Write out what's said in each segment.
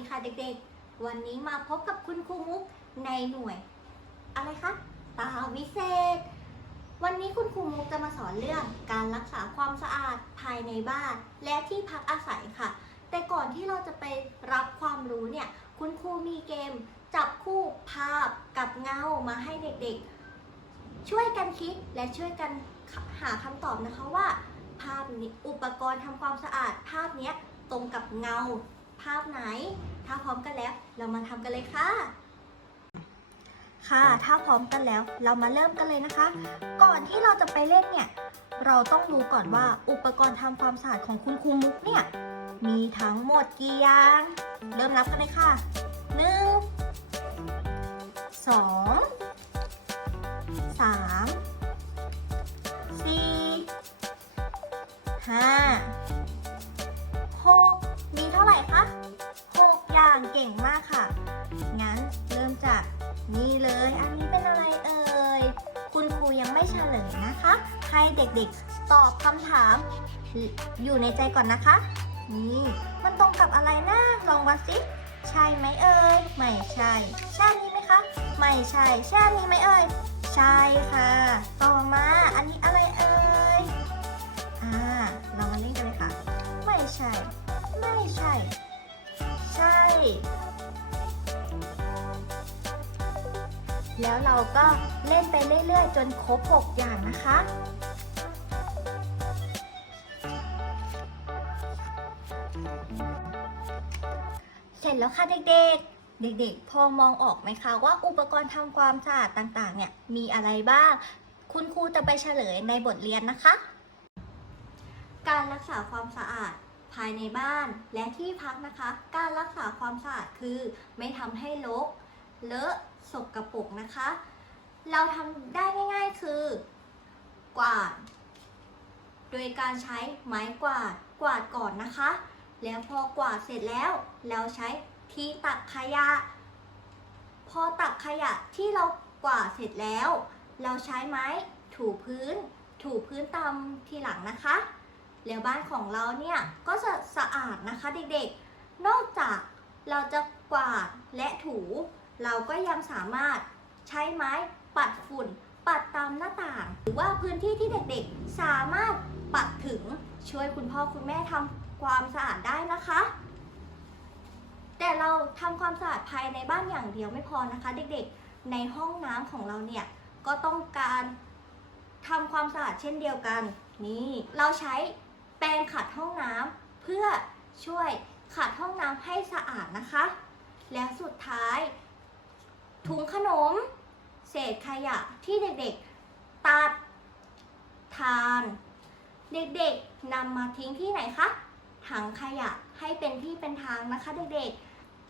ีค่ะเด็กๆ วันนี้มาพบกับคุณครูมุกในหน่วย อะไรคะตาวิเศษ วันนี้คุณครูมุกจะมาสอนเรื่องการรักษาความสะอาดภายในบ้าน และที่พักอาศัยค่ะ แต่ก่อนที่เราจะไปรับความรู้เนี่ย คุณครูมีเกม จับคู่ภาพกับเงามาให้เด็กๆ ช่วยกันคิดและช่วยกันหาคำตอบนะคะว่า ภาพนี้อุปกรณ์ทำความสะอาดภาพนี้ตรงกับเงา ภาพไหน ถ้าพร้อมกันแล้วเรามาทำกันเลยค่ะ ค่ะ ถ้าพร้อมกันแล้วเรามาเริ่มกันเลยนะคะ ก่อนที่เราจะไปเล่นเนี่ย เราต้องรู้ก่อนว่าอุปกรณ์ทำความสะอาดของคุณครูมุกเนี่ย มีทั้งหมดกี่อย่าง เริ่มนับกันเลยค่ะ 1 2 3 4 5 เลย อันนี้เป็นอะไรเอ่ย คุณครูยังไม่เฉลยนะคะ ให้เด็กๆตอบคำถาม อยู่ในใจก่อนนะคะ นี่ มันตรงกับอะไรนะ ลองวัดสิ ใช่ไหมเอ่ย ไม่ใช่ ใช่นี้ไหมคะ ไม่ใช่ ใช่นี้ไหมเอ่ย ใช่ค่ะ ต่อมา อันนี้อะไรเอ่ย อ่า เรามาเล่นกันเลยค่ะ ไม่ใช่ ไม่ใช่ ใช่ แล้วเราก็เล่นไปเรื่อยๆ จนครบ 6 อย่างนะคะ เสร็จแล้วค่ะเด็กๆ เด็กๆ พอมองออกไหมคะว่าอุปกรณ์ทำความสะอาดต่างๆ เนี่ยมีอะไรบ้าง คุณครูจะไปเฉลยในบทเรียนนะคะ การรักษาความสะอาดภายในบ้านและที่พักนะคะ การรักษาความสะอาดคือไม่ทำให้รก เลอะสกรปรกนะคะ เราทำได้ง่ายๆคือกวาด โดยการใช้ไม้กวาดกวาดก่อนนะคะ แล้วพอกวาดเสร็จแล้ว เราใช้ที่ตักขยะ พอตักขยะที่เรากวาดเสร็จแล้ว เราใช้ไม้ถูพื้น ถูพื้นตามทีหลังนะคะ แล้วบ้านของเราเนี่ยก็จะสะอาดนะคะเด็กๆ นอกจากเราจะกวาดและถู เราก็ยังสามารถใช้ไม้ปัดฝุ่น ปัดตามหน้าต่าง หรือว่าพื้นที่ที่เด็กๆ สามารถปัดถึงช่วยคุณพ่อคุณแม่ทำความสะอาดได้นะคะ แต่เราทำความสะอาดภายในบ้านอย่างเดียวไม่พอนะคะ เด็กๆ ในห้องน้ำของเราเนี่ยก็ต้องการทำความสะอาดเช่นเดียวกัน นี่เราใช้แปรงขัดห้องน้ำเพื่อช่วยขัดห้องน้ำให้สะอาดนะคะ แล้วสุดท้าย ถุงขนม เศษขยะที่เด็กๆ ตัดทาน เด็กๆนำมาทิ้งที่ไหนคะ ถังขยะให้เป็นที่เป็นทางนะคะเด็ก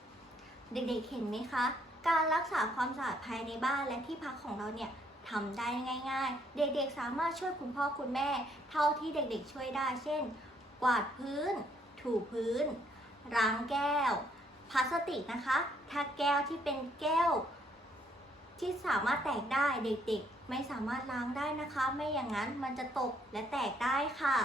ๆ เด็กๆเห็นไหมคะ การรักษาความสะอาดภายในบ้านและที่พักของเราเนี่ยทำได้ง่ายๆ เด็กๆสามารถช่วยคุณพ่อคุณแม่ เท่าที่เด็กๆช่วยได้ เช่น กวาดพื้น ถูพื้น ล้างแก้ว พลาสติกนะคะ ถ้าแก้วที่เป็นแก้ว ที่สามารถแตกได้เด็กๆ ไม่สามารถล้างได้นะคะ ไม่อย่างนั้นมันจะตกและแตกได้ค่ะ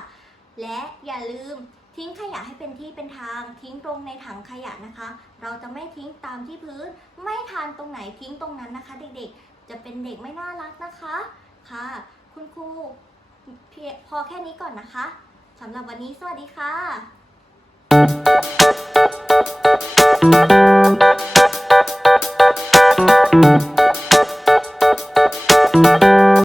และอย่าลืมทิ้งขยะให้เป็นที่เป็นทางทิ้งตรงในถังขยะนะคะ เราจะไม่ทิ้งตามที่พื้น ไม่ทานตรงไหนทิ้งตรงนั้นนะคะ เด็กๆ จะเป็นเด็กไม่น่ารักนะคะค่ะ คุณครูเพียพอแค่นี้ก่อนนะคะสำหรับวันนี้สวัสดีค่ะ